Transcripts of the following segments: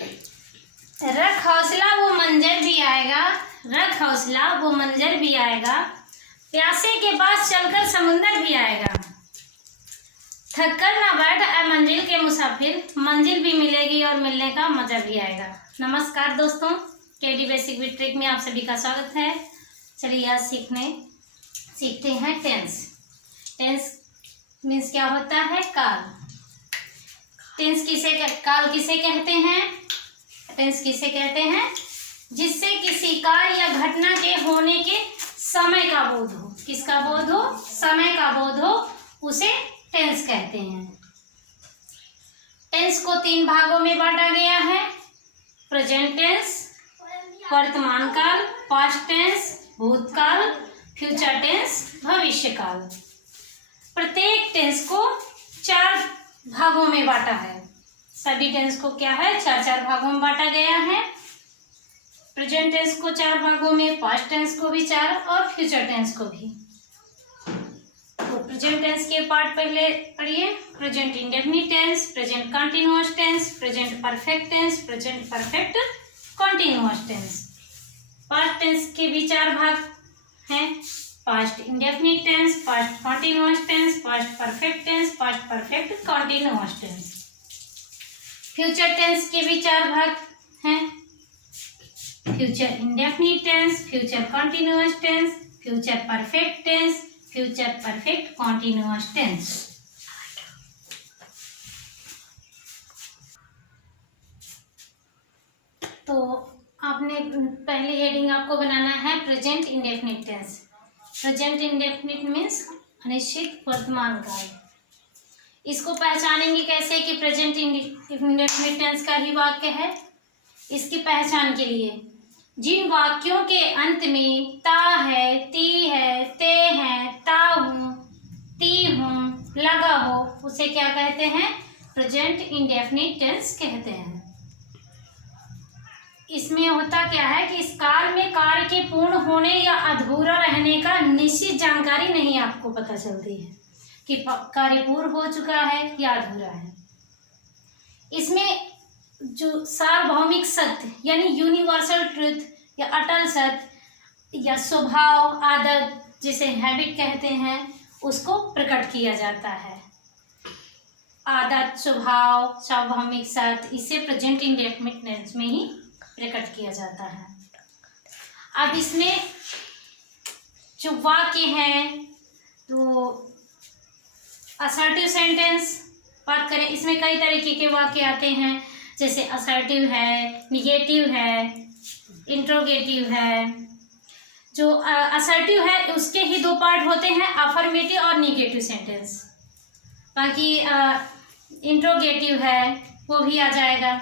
रख हौसला वो मंजर भी आएगा, रख हौसला वो मंजर भी आएगा, प्यासे के पास चलकर समुंदर भी आएगा। थक कर ना बैठ ऐ मंजिल के मुसाफिर, मंजिल भी मिलेगी और मिलने का मजा भी आएगा। नमस्कार दोस्तों, केडी बेसिक विद ट्रिक में आप सभी का स्वागत है। चलिए आज सीखते हैं टेंस। टेंस मीन्स क्या होता है? काल। काल किसे कहते हैं? टेंस किसे कहते हैं? जिससे किसी कार्य या घटना के होने के समय का बोध हो। किसका बोध हो? समय का बोध हो, उसे टेंस कहते हैं। टेंस को 3 भागों में बांटा गया है। प्रेजेंट टेंस वर्तमान काल, पास्ट टेंस भूतकाल, फ्यूचर टेंस भविष्य काल। प्रत्येक टेंस को 4 भागों में बांटा है। सभी टेंस को क्या है? 4 भागों में बांटा गया है। प्रेजेंट टेंस को 4 भागों में, पास्ट टेंस को भी 4 और फ्यूचर टेंस को भी। तो प्रेजेंट टेंस के पार्ट पहले पढ़िए। Present indefinite tense, present continuous tense, present perfect tense, present perfect continuous tense. Past tense के भी 4 भाग हैं। Past indefinite tense, past continuous tense, past perfect tense, past perfect continuous tense. Future tense के भी 4 भाग हैं। Future indefinite tense, future continuous tense, future perfect tense, future perfect continuous tense. तो आपने पहली हेडिंग आपको बनाना है present indefinite tense. Present indefinite means अनिश्चित वर्तमान काल। इसको पहचानेंगे कैसे कि प्रेजेंट इंडेफिनिट टेंस का ही वाक्य है? इसकी पहचान के लिए जिन वाक्यों के अंत में ता है, ती है, ते है, ता हूँ, ती हूँ लगा हो, उसे क्या कहते हैं? प्रेजेंट इंडेफिनिट टेंस कहते हैं। इसमें होता क्या है कि इस काल में कार्य के पूर्ण होने या अधूरा रहने का निश्चित जानकारी नहीं आपको पता चलती है कि कार्य पूर्ण हो चुका है या अधूरा है। इसमें जो सार्वभौमिक सत्य यानी यूनिवर्सल ट्रुथ या अटल सत्य या स्वभाव, आदत जिसे हैबिट कहते हैं, उसको प्रकट किया जाता है। आदत, स्वभाव, सार्वभौमिक सत्य, इसे प्रेजेंट इंडेफिनिट टेंस में ही प्रकट किया जाता है। अब इसमें जो वाक्य हैं तो असर्टिव सेंटेंस बात करें, इसमें कई तरीके के वाक्य आते हैं, जैसे असर्टिव है, निगेटिव है, इंट्रोगेटिव है। जो असर्टिव है उसके ही 2 पार्ट होते हैं, अफर्मेटिव और निगेटिव सेंटेंस। बाकी इंट्रोगेटिव है वो भी आ जाएगा।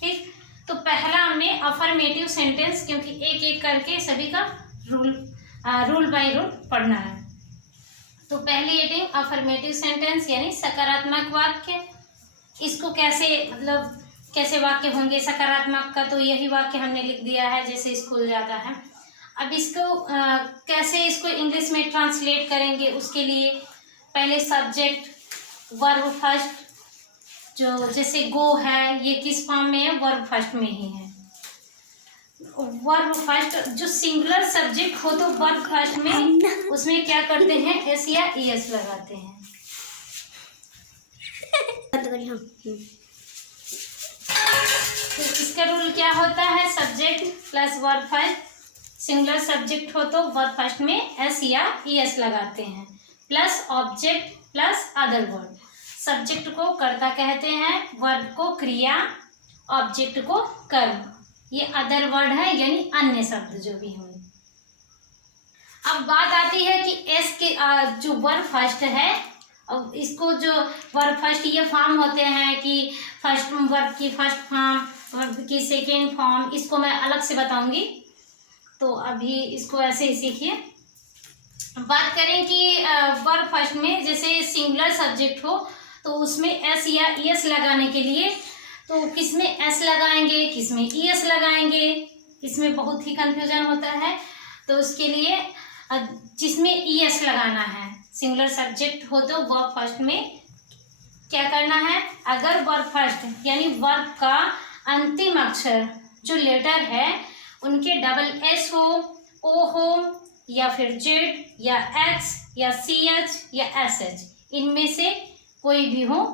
ठीक, तो पहला हमने अफर्मेटिव सेंटेंस, क्योंकि एक एक करके सभी का रूल बाय रूल पढ़ना है। तो पहली हेडिंग अफर्मेटिव सेंटेंस यानी सकारात्मक वाक्य। इसको कैसे वाक्य होंगे सकारात्मक का? तो यही वाक्य हमने लिख दिया है जैसे स्कूल जाता है। अब इसको कैसे इसको इंग्लिश में ट्रांसलेट करेंगे, उसके लिए पहले सब्जेक्ट वर्ब फर्स्ट, जो जैसे गो है ये किस फॉर्म में है? वर्ब फर्स्ट में ही है। वर्ब फर्स्ट जो सिंगुलर सब्जेक्ट हो तो वर्ब फर्स्ट में उसमें क्या करते हैं? एस या ईएस लगाते हैं। तो इसका रूल क्या होता है? Subject plus verb first, singular subject हो तो वर्ब फर्स्ट में एस या ईएस लगाते हैं, plus object plus other word. Subject को कर्ता कहते हैं, वर्ब को क्रिया, ऑब्जेक्ट को कर्म, ये अदर वर्ड है यानी अन्य शब्द जो भी हों। अब बात आती है कि एस के जो वर्ब फर्स्ट है, अब इसको जो वर्ब फर्स्ट ये फॉर्म होते हैं कि फर्स्ट वर्ब की फर्स्ट फॉर्म, वर्ब की सेकेंड फॉर्म, इसको मैं अलग से बताऊंगी। तो अभी इसको ऐसे ही सीखिए। बात करें कि वर्ब फर्स्ट में जैसे सिंगुलर सब्जेक्ट हो तो उसमें एस या ईएस लगाने के लिए तो किस में एस लगाएंगे, किस में ईएस लगाएंगे, इसमें बहुत ही कंफ्यूजन होता है। तो उसके लिए जिसमें ईएस लगाना है, सिंगुलर सब्जेक्ट हो तो वर्ब फर्स्ट में क्या करना है? अगर वर्ब फर्स्ट यानी वर्ब का अंतिम अक्षर जो लेटर है उनके डबल एस हो, ओ हो, या फिर जेड या एक्स या सी एच या एस एच, इनमें से कोई भी हो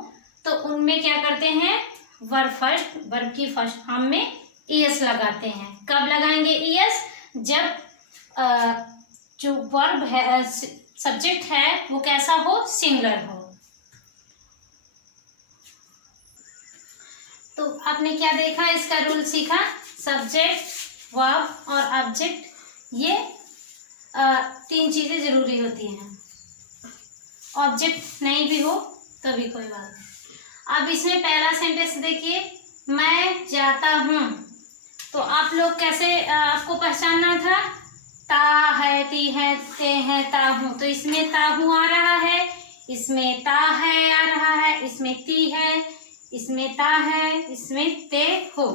तो उनमें क्या करते हैं, वर्ब की फर्स्ट फॉर्म में ईएस लगाते हैं। कब लगाएंगे ईएस? जब जो वर्ब है, सब्जेक्ट है, वो कैसा हो, सिंगुलर हो। तो आपने क्या देखा, इसका रूल सीखा, सब्जेक्ट, वर्ब और ऑब्जेक्ट, ये 3 चीजें जरूरी होती हैं। ऑब्जेक्ट नहीं भी हो तो भी कोई बात नहीं। अब इसमें पहला सेंटेंस देखिए, मैं जाता हूँ। तो आप लोग कैसे आपको पहचानना था, ता है, ती है, ते है, ता हूँ, तो इसमें ता हूँ आ रहा है, इसमें ता है आ रहा है, इसमें ती है, इसमें ता है, इसमें ते हो,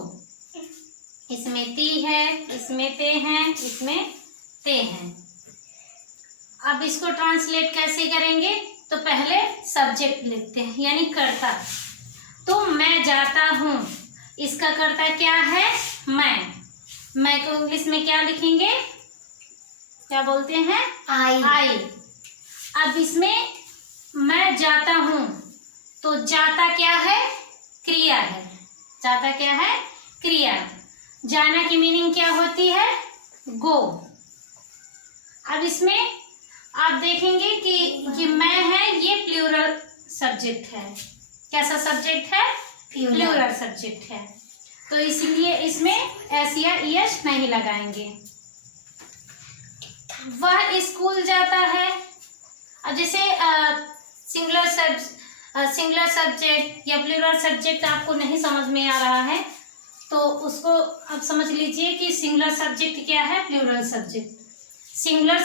इसमें ती है, इसमें ते हैं, इसमें ते हैं। अब इसको ट्रांसलेट कैसे करेंगे, तो पहले सब्जेक्ट लिखते हैं, यानी कर्ता। तो मैं जाता हूँ, इसका कर्ता क्या है, मैं को इंग्लिश में क्या लिखेंगे, क्या बोलते हैं, आई। अब इसमें मैं जाता हूँ, तो जाता क्या है, क्रिया है, जाता क्या है, क्रिया। जाना की मीनिंग क्या होती है, गो। अब इसमें आप देखेंगे कि मैं है, ये प्लूरल सब्जेक्ट है। कैसा सब्जेक्ट है, प्लूरल सब्जेक्ट है, तो इसलिए इसमें एस या ईएस नहीं लगाएंगे। वह स्कूल जाता है। अब जैसे सिंगुलर सब्जेक्ट या प्लूरल सब्जेक्ट आपको नहीं समझ में आ रहा है, तो उसको अब समझ लीजिए कि सिंगुलर सब्जेक्ट क्या है, प्लूरल सब्जेक्ट। सिंगुलर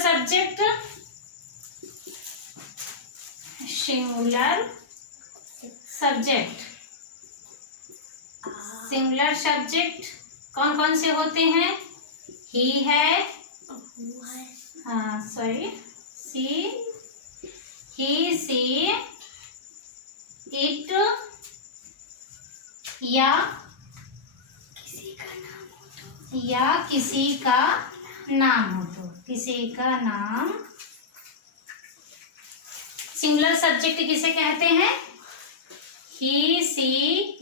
सब्जेक्ट कौन कौन से होते हैं, ही है, सी, ही, सी, इट, या किसी का नाम हो तो, किसी का नाम। सिंगुलर सब्जेक्ट किसे कहते हैं, ही, सी,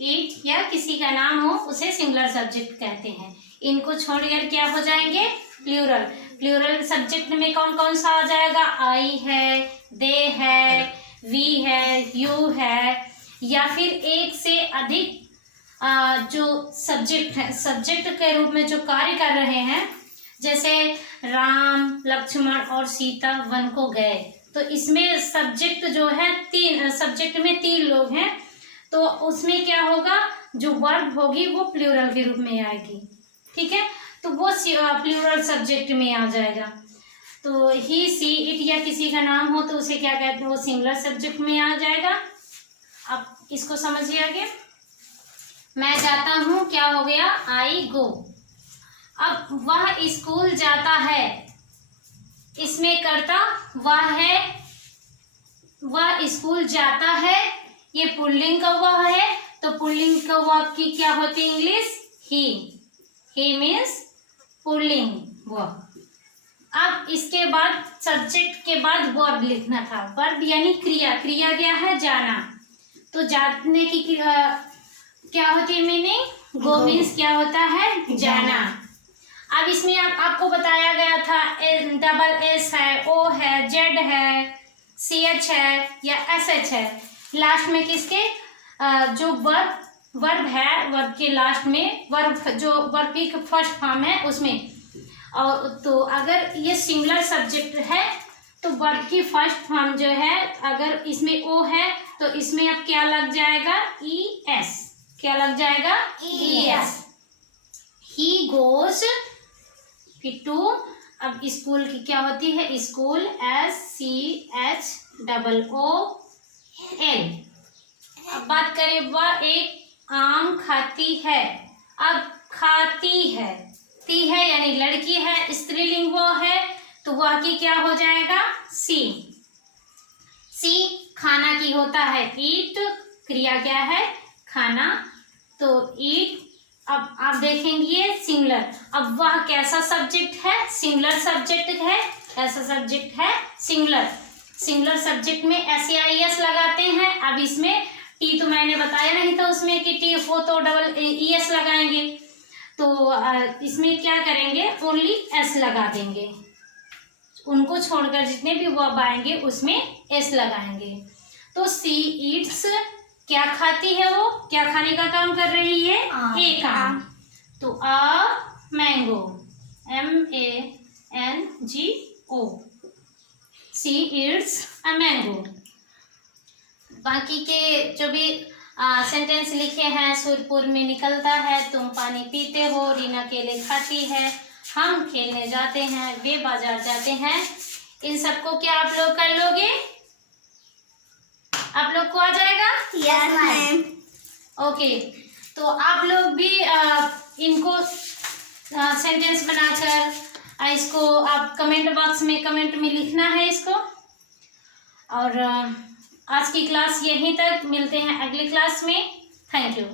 इट या किसी का नाम हो, उसे सिंगुलर सब्जेक्ट कहते हैं। इनको छोड़कर क्या हो जाएंगे, प्लूरल सब्जेक्ट में कौन कौन सा आ जाएगा, आई है, दे है, वी है, यू है, या फिर एक से अधिक जो सब्जेक्ट है, सब्जेक्ट के रूप में जो कार्य कर रहे हैं, जैसे राम, लक्ष्मण और सीता वन को गए, तो इसमें सब्जेक्ट जो है, 3 सब्जेक्ट में 3 लोग हैं, तो उसमें क्या होगा, जो वर्ब होगी वो प्लूरल के रूप में आएगी, ठीक है, तो वो प्लूरल सब्जेक्ट में आ जाएगा। तो ही, सी, इट या किसी का नाम हो तो उसे क्या कहते हैं, वो सिंगुलर सब्जेक्ट में आ जाएगा। अब इसको समझिए आगे, मैं जाता हूँ क्या हो गया, आई गो। अब वह स्कूल जाता है, इसमें कर्ता वह है, वह स्कूल जाता है, ये पुल्लिंग का वह है, तो पुल्लिंग का वह की क्या होती है इंग्लिश, ही मीन्स पुल्लिंग वह। अब इसके बाद सब्जेक्ट के बाद वर्ब लिखना था, वर्ब यानी क्रिया क्या है, जाना। तो जाने की क्या होती है मीनिंग, गो मीन्स क्या होता है, जाना। अब इसमें आपको बताया गया था, डबल एस है, ओ है, जेड है, सी एच है या एस एच है, लास्ट में किसके जो वर्ब है, वर्ब के लास्ट में वर्ब, जो वर्ब की फर्स्ट फॉर्म है उसमें। और तो अगर ये सिंगुलर सब्जेक्ट है तो वर्ब की फर्स्ट फॉर्म जो है, अगर इसमें ओ है तो इसमें अब क्या लग जाएगा, ई एस, क्या लग जाएगा, ई एस। ही गोज, फिर टू, अब स्कूल की क्या होती है, school, S C H double O L. अब बात करें, वह एक आम खाती है। अब खाती है, ती है यानी लड़की है, स्त्रीलिंग वो है, तो वह की क्या हो जाएगा, सी। खाना की होता है ईट, क्रिया क्या है, खाना, तो ईट अब आप देखेंगे ये सिंगुलर। अब वह कैसा सब्जेक्ट है? सिंगुलर सब्जेक्ट है। ऐसा सब्जेक्ट है सिंगुलर। सिंगुलर सब्जेक्ट में SAIS लगाते हैं। अब इसमें टी तो मैंने बताया नहीं था उसमें कि टी हो तो डबल ES लगाएंगे, तो इसमें क्या करेंगे, ओनली S लगा देंगे। उनको छोड़कर जितने भी वर्ब आएंगे उसमें S लगाएंगे। तो सी ईट्स, क्या खाती है वो, क्या खाने का काम कर रही है? एक आम। तो a mango, MANGO, she eats a mango. बाकी के जो भी सेंटेंस लिखे हैं, सुरपुर में निकलता है, तुम पानी पीते हो, रीना केले खाती है, हम खेलने जाते हैं, वे बाजार जाते हैं। इन सबको क्या आप लोग कर लोगे? आप लोग को आ जाएगा? Yes ma'am. ओके, तो आप लोग भी इनको सेंटेंस बनाकर इसको आप कमेंट बॉक्स में कमेंट में लिखना है इसको। और आज की क्लास यहीं तक, मिलते हैं अगली क्लास में। Thank you.